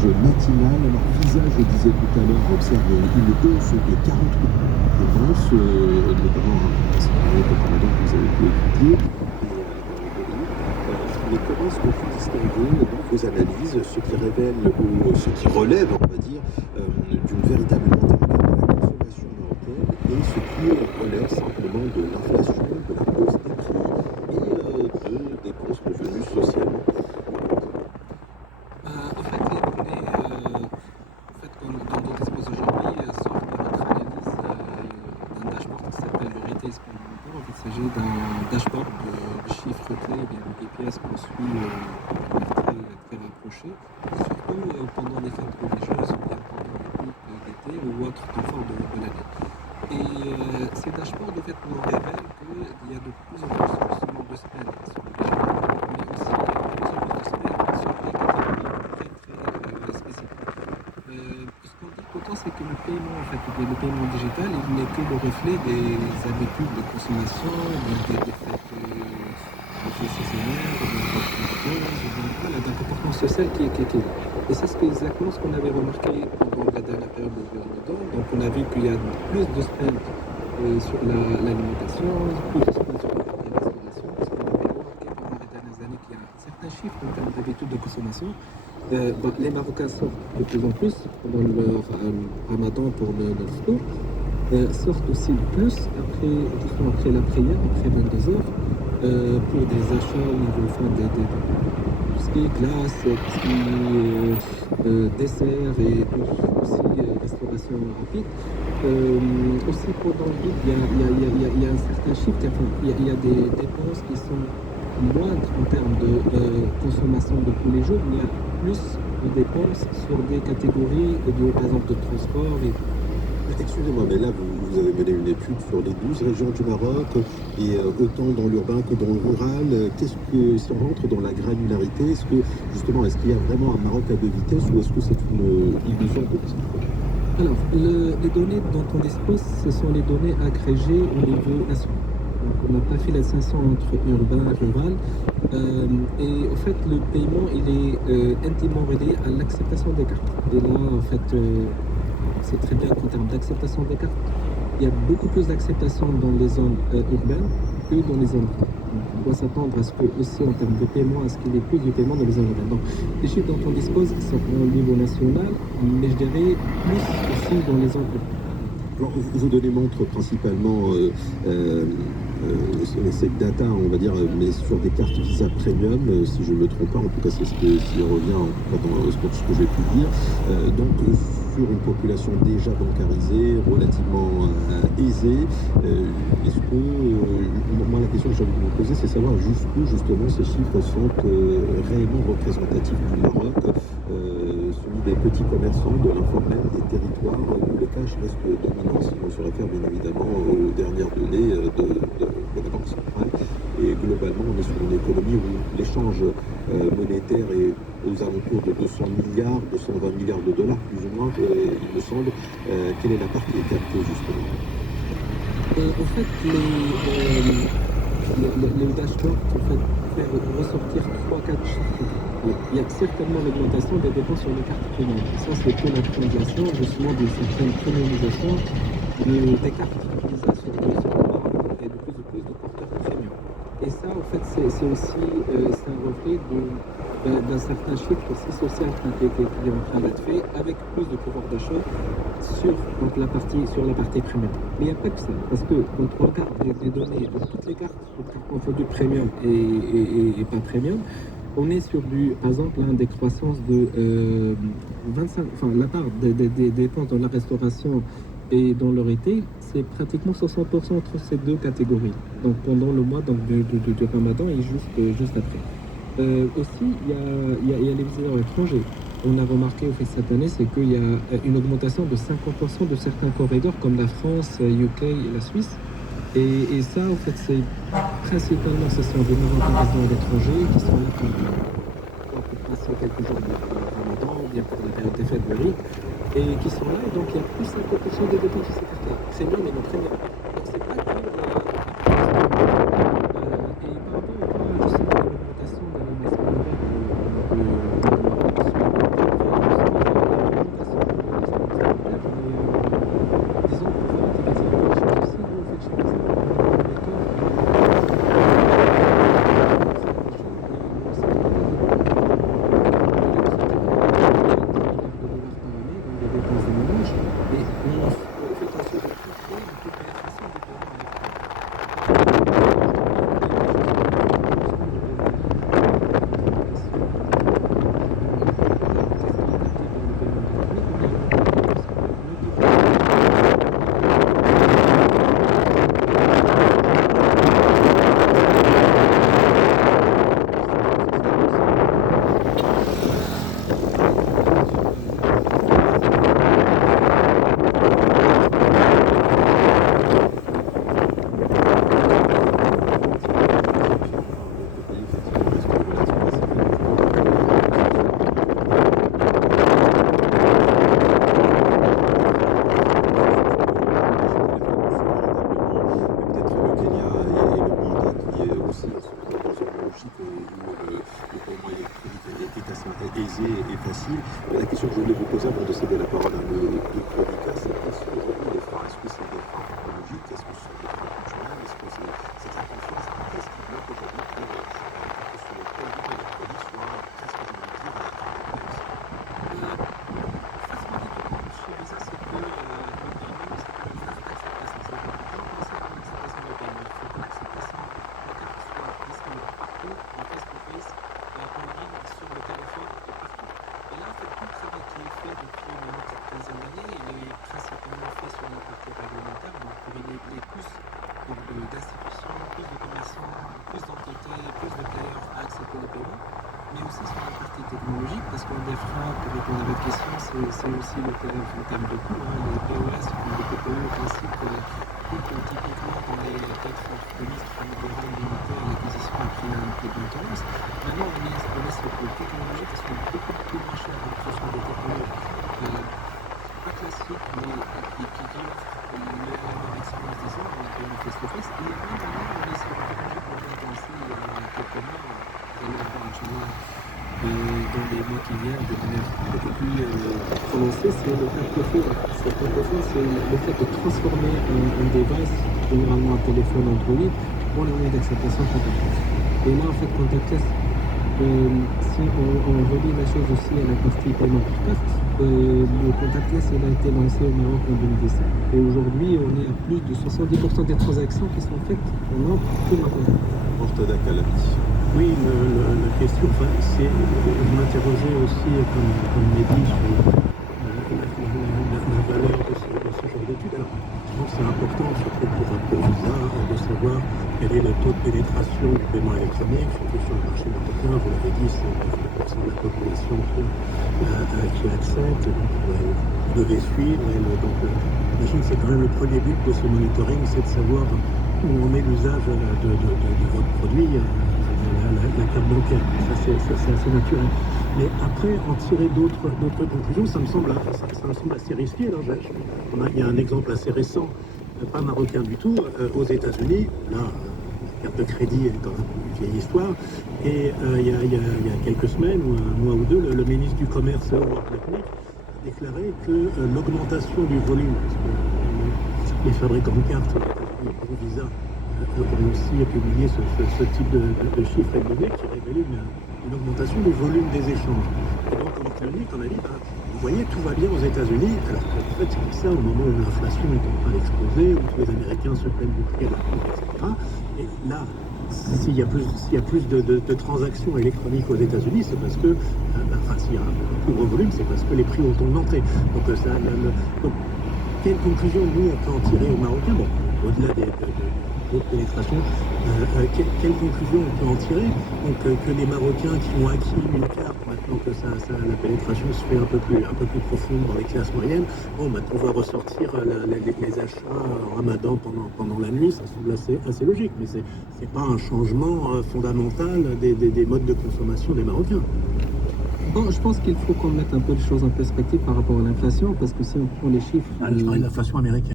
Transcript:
échange matinal. Alors, visage, je disais tout à l'heure, observe une hausse de 40 dépenses, notamment c'est une période de Ramadan que vous avez pu étudier. Mais comment est-ce que vous distinguez dans vos analyses ce qui révèle ou ce qui relève, on va dire, d'une véritable montée en gamme de la consommation marocaine et ce qui relève simplement de l'inflation, de la hausse des prix et de dépenses devenues socialement En fait, les données dont on dispose aujourd'hui sortent de notre analyse d'un dashboard qui s'appelle le Retail Spending Report. En fait, il s'agit d'un dashboard de chiffres clés, bien de KPIs qu'on suit de manière très rapprochée, surtout pendant les fêtes religieuses ou bien pendant les pics d'été ou autres temps forts de l'année. Et ces dashboards en fait, nous révèlent qu'il y a de plus en plus justement de spend sur le digital, mais aussi il y a de plus en plus de spend sur des catégories très spécifiques. Ce qu'on dit tout le temps, c'est que le paiement, en fait, le paiement digital, il n'est que le reflet des habitudes de consommation, des fêtes saisonnières, des fêtes religieuses, voilà, d'un comportement social qui est là. Et c'est exactement ce qu'on avait remarqué pendant la dernière période de Ramadan. Donc on a vu qu'il y a plus de spend sur l'alimentation, plus de spend sur la restauration, parce qu'on avait remarqué pendant les dernières années qu'il y a un certain chiffre en termes d'habitude de consommation. Les Marocains sortent de plus en plus pendant le Ramadan pour le ftou, sortent aussi plus après la prière, après 22 heures, pour des achats au niveau tout ce qui est glace, tout ce qui est dessert et aussi restauration rapide. Aussi pendant le vide, il y a un certain shift, enfin, il y a des dépenses qui sont moindres en termes de consommation de tous les jours, mais il y a plus de dépenses sur des catégories par exemple de transport et excusez-moi, mais là, vous avez mené une étude sur les 12 régions du Maroc, et autant dans l'urbain que dans le rural. Qu'est-ce que, si on rentre dans la granularité, est-ce qu'il y a vraiment un Maroc à deux vitesses ou est-ce que c'est une illusion d'optique? alors, les données dont on dispose, ce sont les données agrégées au niveau national. Donc, on n'a pas fait la distinction entre urbain et rural. Et au fait, le paiement, il est intimement relié à l'acceptation des cartes. Et là, en fait, c'est très bien qu'en termes d'acceptation des cartes, il y a beaucoup plus d'acceptation dans les zones urbaines que dans les zones rurales. Donc, on doit s'attendre à ce que, aussi en termes de paiement, à ce qu'il y ait plus de paiement dans les zones urbaines. Donc, les chiffres dont on dispose sont au niveau national, mais je dirais plus aussi dans les zones urbaines. Alors, vos données montrent principalement cette data, on va dire, mais sur des cartes Visa Premium, si je ne me trompe pas, en tout cas c'est ce qui revient en tout cas dans ce que j'ai pu dire. Donc sur une population déjà bancarisée, relativement aisée, est-ce que, moi la question que j'ai envie de me poser, c'est savoir jusqu'où justement ces chiffres sont réellement représentatifs du Maroc, celui des petits commerçants, de l'informel, des territoires où le cash reste dominant, si on se réfère bien évidemment aux dernières données de la Banque centrale. Et globalement, on est sur une économie où l'échange monétaire est aux alentours de 200 milliards, 220 milliards de dollars, plus ou moins, il me semble. Quelle est la part qui est captée, justement? En fait, les dashboards en fait, fait ressortir 3-4 chiffres. Il y a certainement l'augmentation des dépenses sur les cartes premium. Ça, c'est pour la translation justement d'une certaine premiumisation des cartes Visa sur le marché et de plus en plus de porteurs premium. Et ça, en fait, c'est aussi c'est un reflet d'un certain chiffre aussi social qui est en train d'être fait avec plus de pouvoir d'achat sur la partie premium. Mais il n'y a pas que ça, parce que quand on regarde les données de toutes les cartes confondues premium et pas premium, on est sur par exemple, des croissances de 25, enfin la part des dépenses dans la restauration et dans le retail, c'est pratiquement 60% entre ces deux catégories. Donc pendant le mois du Ramadan et juste après. Aussi, il y a les visiteurs étrangers. On a remarqué au fait cette année, c'est qu'il y a une augmentation de 50% de certains corridors comme la France, UK et la Suisse. Et ça, en fait, c'est principalement, ce sont des Marocains résidents à l'étranger qui sont là pour passer quelques jours de Ramadan, ou bien pour la période des fêtes de l'Eid, et qui sont là, et donc il y a plus 50% des dépenses de ces cartes-là. Premium et non premium. Donc c'est pas que et par rapport au point justement de l'augmentation de la masse salariale est facile. La question que je voulais vous poser avant de céder la parole à nos deux chroniqueurs, c'est quels sont aujourd'hui les freins? Est-ce que c'est des freins technologiques? Est-ce que ce sont des freins culturels? Est-ce que c'est de la confiance? Qu'est-ce qui bloque aujourd'hui pour que ce produit électronique soit presque, j'ai envie de dire, à la fin de la Chez Visa, c'est que le paiement, c'est que le fast acceptance. C'est-à-dire que quand on essaie une acceptation de paiement, il faut que l'acceptation, la carte soit disponible partout, en face-to-face, en ligne, sur le téléphone et partout. Et là, en fait, tout le travail qui est fait depuis maintenant cette quinzaine d'années, il est principalement fait sur la partie réglementaire, donc pour les plus d'institutions, plus de commerçants, plus d'entités, plus de players à accepter les paiements, mais aussi sur la partie technologique, parce qu'un des freins, pour répondre à votre question, c'est aussi le terme de coût. Les POS, les PPE classiques, coûtent typiquement dans les peut-être entre 30 € limitées à l'acquisition après un peu d'intérêt. Maintenant, on est sur des technologies qui sont beaucoup plus moins chères, donc ce sont des technologies pas classiques, mais qui offrent le meilleure expérience des gens, on appelle le face-to-face. Et même maintenant, on est sur une technologie qu'on vient de lancer il y a quelques mois, vous allez voir, Inch'Allah, dans les mois qui viennent, de manière beaucoup plus prononcée, c'est le tap-to-phone. C'est le fait de transformer un device, généralement un téléphone Android, en un moyen d'acceptation contactless. Et là, en fait, contactless, si on relie la chose aussi à la partie paiement par carte, le contactless il a été lancé au Maroc en 2017. Et aujourd'hui, on est à plus de 70% des transactions qui sont faites en paiement contactless. Mortada Kalami. Oui, la question, enfin, je m'interrogeais aussi, comme Mehdi, sur la valeur de ce genre d'études. Alors, je pense que c'est important, surtout pour Visa, de savoir quel est le taux de pénétration du paiement électronique, surtout sur le marché marocain. Vous l'avez dit, c'est 9% de la population qui accepte, donc vous devez suivre. Donc, j'imagine que c'est quand même le premier but de ce monitoring, c'est de savoir où on met l'usage de votre produit, la carte bancaire. Ça, c'est assez naturel. Mais après, en tirer d'autres conclusions, ça me semble assez risqué. Il y a un exemple assez récent, pas marocain du tout, aux États-Unis. Là, la carte de crédit est quand même une vieille histoire. Et il y a quelques semaines, ou un mois ou deux, le ministre du Commerce, Howard Lutnick, a déclaré que l'augmentation du volume, parce que les fabricants de cartes aux États-Unis, pour Visa, ont aussi publié ce type de chiffres et de données qui révélait une augmentation du volume des échanges. Et donc, comme Lutnick, on a dit, vous voyez, tout va bien aux États-Unis, alors qu'en fait, c'est ça au moment où l'inflation est en train d'exploser, où tous les Américains se plaignent du prix à la pompe, etc. Et là, s'il y a plus de transactions électroniques aux États-Unis, c'est parce que, s'il y a un plus gros volume, c'est parce que les prix ont augmenté. Donc, donc quelle conclusion, nous, on peut en tirer aux Marocains? Bon, au-delà des de pénétration, quelle conclusion on peut en tirer? Donc, que les Marocains qui ont acquis une carte, maintenant que la pénétration se fait un peu plus profonde dans les classes moyennes, bon, maintenant on va ressortir les achats en ramadan pendant la nuit, ça semble assez logique, mais c'est pas un changement fondamental des modes de consommation des Marocains. Bon, je pense qu'il faut qu'on mette un peu les choses en perspective par rapport à l'inflation, parce que si on prend les chiffres... Je parlais de l'inflation américaine.